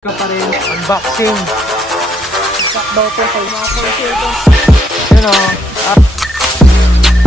Ka pa rin, unboxing. Sakdaw po sa mga for-sale to. Yun o.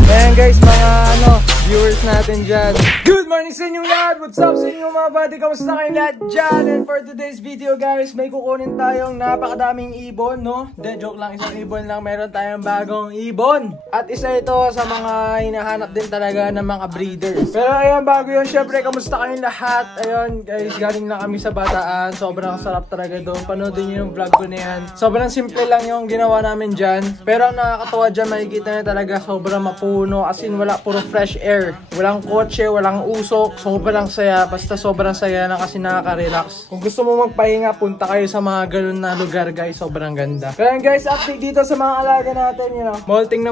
Ayan guys, mga viewers natin dyan. Good morning sa inyong lahat! What's up sa inyong mga buddy? Kamusta kayong lahat dyan? And for today's video guys, may kukunin tayong napakadaming ibon, no? De, joke lang, isang ibon lang. Meron tayong bagong ibon. At isa ito sa mga hinahanap din talaga ng mga breeders. Pero ayun, bago yun, syempre, kamusta kayong lahat? Ayun guys, galing lang kami sa Bataan. Sobrang sarap talaga doon. Panoodin nyo yung vlog ko na yan. Sobrang simple lang yung ginawa namin dyan. Pero ang nakakatawa dyan, makikita nyo talaga sobrang mapuno. As in, wala, puro fresh air. Walang kotse, walang usok. Sobrang saya. Basta sobrang saya na kasi nakaka-relax. Kung gusto mo magpahinga, punta kayo sa mga ganun na lugar guys. Sobrang ganda. Kaya guys, update dito sa mga alaga natin, you know. Molting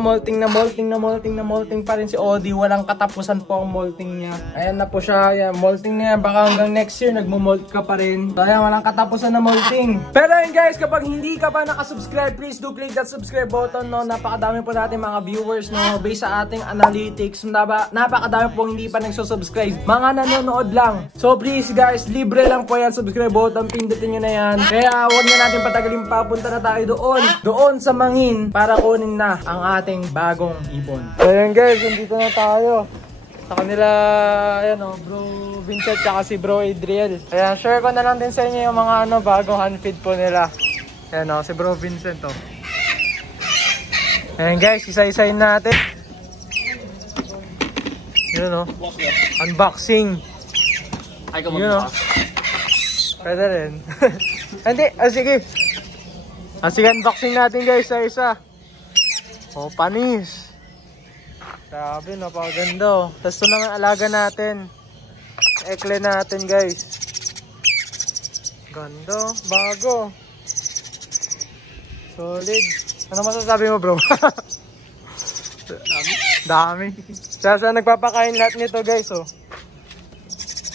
pa rin si Odi. Walang katapusan po ang molting niya. Ayan na po siya. Ayan, molting niya. Baka hanggang next year, nagmo-molt ka pa rin. So, ayan, walang katapusan na molting. Pero ayan guys, kapag hindi ka pa nakasubscribe, please do click that subscribe button, no. Napakadami po natin mga viewers, no. Based sa ating analytics, napakadami po hindi pa nagsusubscribe. Mga nanonood lang. So please guys, libre lang po yan. Subscribe button, pindutin nyo na yan. Kaya huwag na natin patagalin pa. Punta na tayo doon sa Mangin para kunin na ang ating bagong ibon. So ayan guys, nandito na tayo sa kanila, ayan o, Bro Vincent tsaka si Bro Adriel. Ayan, share ko na lang din sa inyo yung mga bagong handfeed po nila. Ayan o, si Bro Vincent o. Ayan guys, isa-isayin natin. Yun o, unboxing. Ay, yun o. Pwede rin. Hindi, sige. Sige, unboxing natin guys, isa-isa. O, panis. Grabe, napakaganda o. Tapos ito naman alaga natin. Ekle natin guys. Ganda, bago. Solid. Ano masasabi mo bro? Dami. Saan nagpapakain lahat nito guys oh.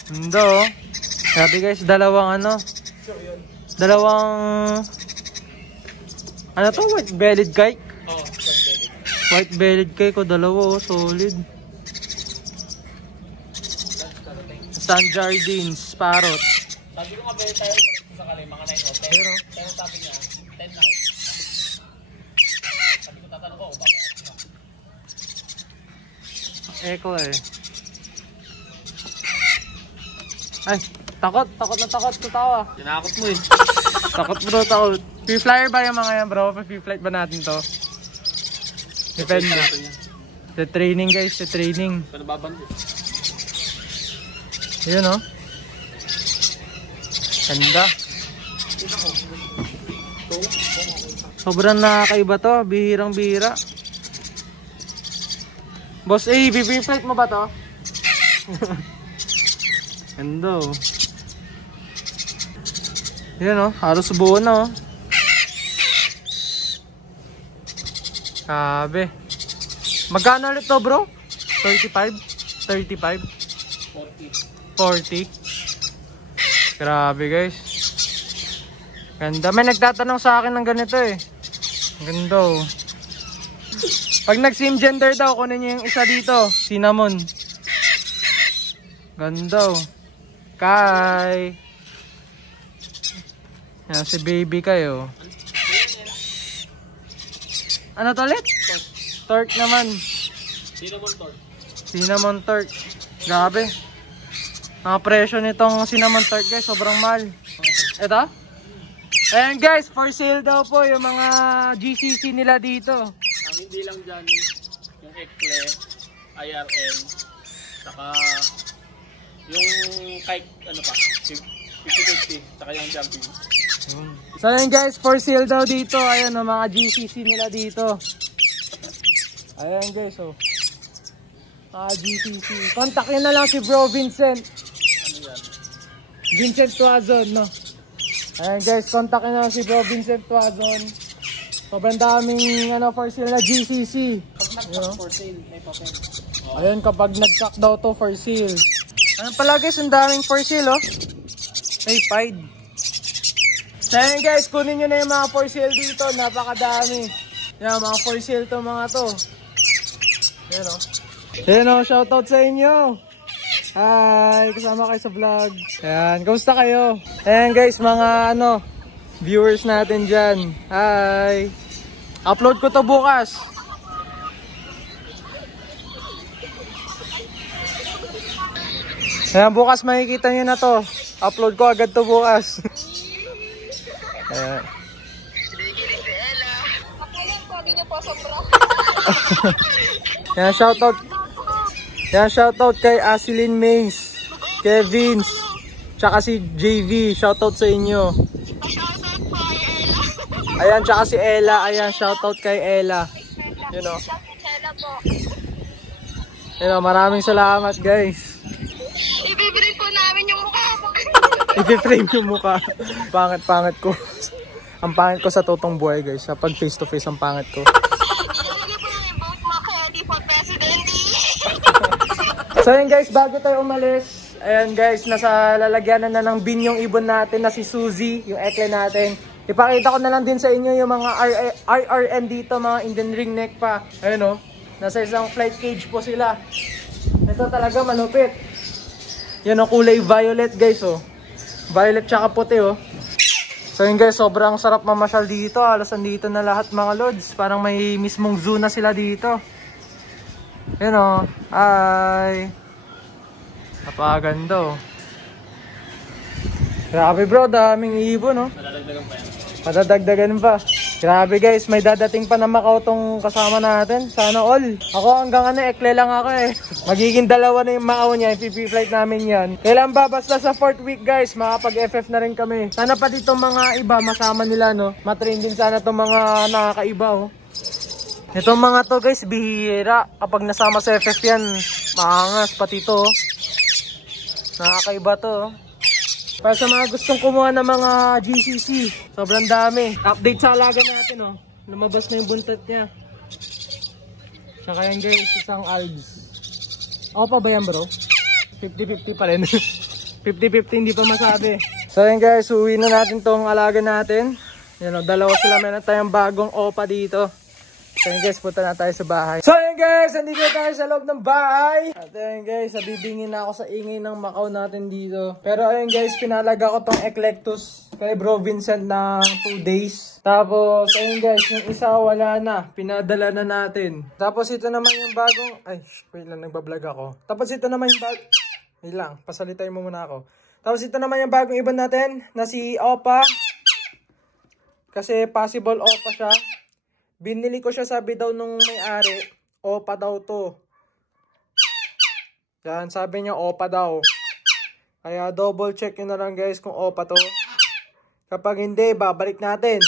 Ganda oh. Sabi guys, dalawang to, white-bellied kite? Oo, white-bellied. White-bellied kite ko, dalawa oh, solid. San Jardines, parrot. Sabi ko nga ba tayo sa kalay, mga 9 o 10. Pero sabi niya, 10 na. Sabi ko tatanong ko, bakit? Eko eh. Ay, takot sa tawa. Tinakot mo eh. Takot bro, takot. P-flyer ba yung mga yan bro? P-flight ba natin to? Depende. The training guys, the training. Saan nababando? Yun o. Ganda. Sobrang nakakaiba to, bihirang bihira. Boss A, B-flight mo ba to? Ganda o. Yan o, halos buo na o. Sabi. Magkano ulit to bro? 35? 35? 40? Grabe guys. Ganda. May nagtatanong sa akin ng ganito eh. Ganda o. Pag nag-sim gender daw, kunin nyo yung isa dito. Cinnamon. Ganda o. Kai. Yan si baby kayo. Ano to ulit? Torque naman. Cinnamon torque. Cinnamon torque. Grabe. Ang presyo nitong cinnamon torque guys, sobrang mahal. Ito? Ayan guys, for sale daw po yung mga GCC nila dito. Ang hindi lang dyan, yung Ekle, IRM, saka yung kite, ano pa, 50-50, saka yung jumping. So ayan guys, for sale daw dito. Ayan o, mga GCC nila dito. Ayan guys o. Mga GCC. Contact nyo na lang si Bro Vincent. Ano yan? Vincent Tuazon, no? Ayan guys, contact nyo na lang si Bro Vincent Tuazon. Sobrang daming for sale na GCC. Pag nag-pack for sale, may papel. Ayun, kapag nag-pack daw to for sale. Ayan pala guys, ang daming for sale oh. Ay, pied. So ayan guys, kunin nyo na yung mga for sale dito. Napakadami. Yan, mga for sale to mga to. Ayan o. Ayan o, shoutout sa inyo. Hi! Kasama kayo sa vlog. Ayan, kamusta kayo? Ayan guys, mga viewers natin dyan. Hi! Upload ko to bukas. Ayan, bukas makikita nyo na to. Upload ko agad to bukas. Ayan. Yan, shoutout kay Asilin Mays, Kevins, tsaka si JV. Shoutout sa inyo. Ayan, tsaka si Ella. Ayan, shoutout kay Ella. You know, maraming salamat guys. I-frame po namin yung mukha mo. I-frame yung mukha. Pangit ko. Ang pangit ko sa totoong buhay guys. Sa pag face to face ang pangit ko. So yun guys, bago tayo umalis, ayan guys, nasa lalagyanan na ng bin yung ibon natin na si Suzy, yung ekle natin. Ipakita ko na lang din sa inyo yung mga IRN dito, mga Indian ring neck pa. Ayun nasa isang flight cage po sila. Ito talaga malupit. Yan kulay violet guys Violet tsaka puti So yun guys, sobrang sarap mamasyal dito. Halos andito na lahat mga lods. Parang may mismong zoo na sila dito. Yan ay napakaganda Grabe bro, daming ibon Madadagdagan pa. Grabe guys, may dadating pa na Macau tong kasama natin. Sana all. Ako hanggang ekle lang ako Magiging dalawa na yung Macau niya. PP-flight namin yan. Kailan ba? Basta sa 4th week guys, makapag-FF na rin kami. Sana pa dito mga iba, masama nila matrain din sana itong mga nakakaiba Itong mga to guys, bihira. Kapag nasama sa FF yan, maangas pati to Nakakaiba to Para sa mga gustong kumuha ng mga GCC, sobrang dami. Update sa alaga natin lumabas na yung buntot niya. Tsaka yan guys, isang ARGS. Opa ba yan bro? 50-50 pa rin. 50-50 hindi pa masabi. So yan guys, uwi na natin tong alaga natin. Yan dalawa sila, meron tayong bagong opa dito. So yun guys, punta na tayo sa bahay. So yun guys, nandito tayo sa loob ng bahay. At yun guys, nabibingin na ako sa ingay ng Macau natin dito. Pero ayun guys, pinalaga ko tong Eclectus kay Bro Vincent ng 2 days. Tapos ayun guys, yung isa wala na. Pinadala na natin. Tapos ito naman yung bagong... Ay, wait lang, nagbablog ako. Tapos ito naman yung bagong... Wait lang, pasalitay mo muna ako. Tapos ito naman yung bagong ibon natin na si Opa. Kasi possible Opa siya. Binili ko siya, sabi daw nung may-ari, Opa daw to. Yan, sabi niya Opa daw. Kaya double check nyo na lang guys kung Opa to. Kapag hindi, babalik natin.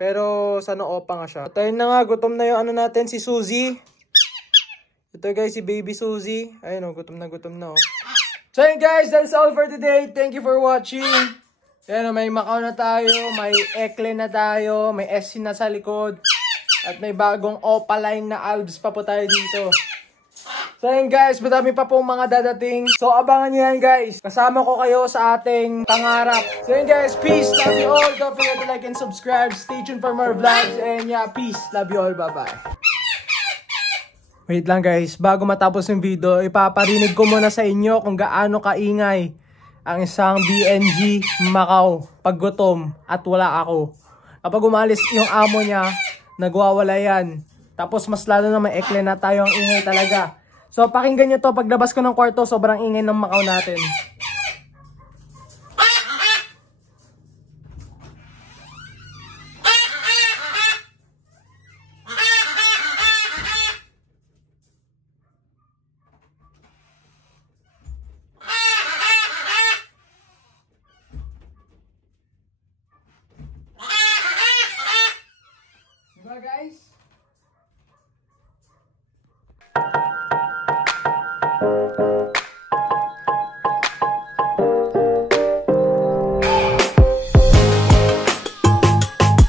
Pero sana Opa nga siya. At ayun na nga, gutom na yung natin, si Suzy. Ito guys, si baby Suzy. Ayun gutom na So yun guys, that's all for today. Thank you for watching. Yan may Macau na tayo, may ekle na tayo, may SC na sa likod. At may bagong Opa line na albs pa po tayo dito. So yun guys, madami pa pong mga dadating. So abangan nyo yan guys. Kasama ko kayo sa ating pangarap. So yun guys, peace, love you all. Don't forget to like and subscribe. Stay tuned for more vlogs. And yeah, peace, love you all, bye bye. Wait lang guys, bago matapos yung video, ipaparinig ko muna sa inyo kung gaano kaingay ang isang BNG Macau pag gutom at wala ako. Kapag umalis yung amo niya, nagwawala yan. Tapos mas lalo na may ekle na tayo, ang ingay talaga. So pakinggan nyo to, paglabas ko ng kwarto, sobrang ingay ng Macau natin. Diba guys?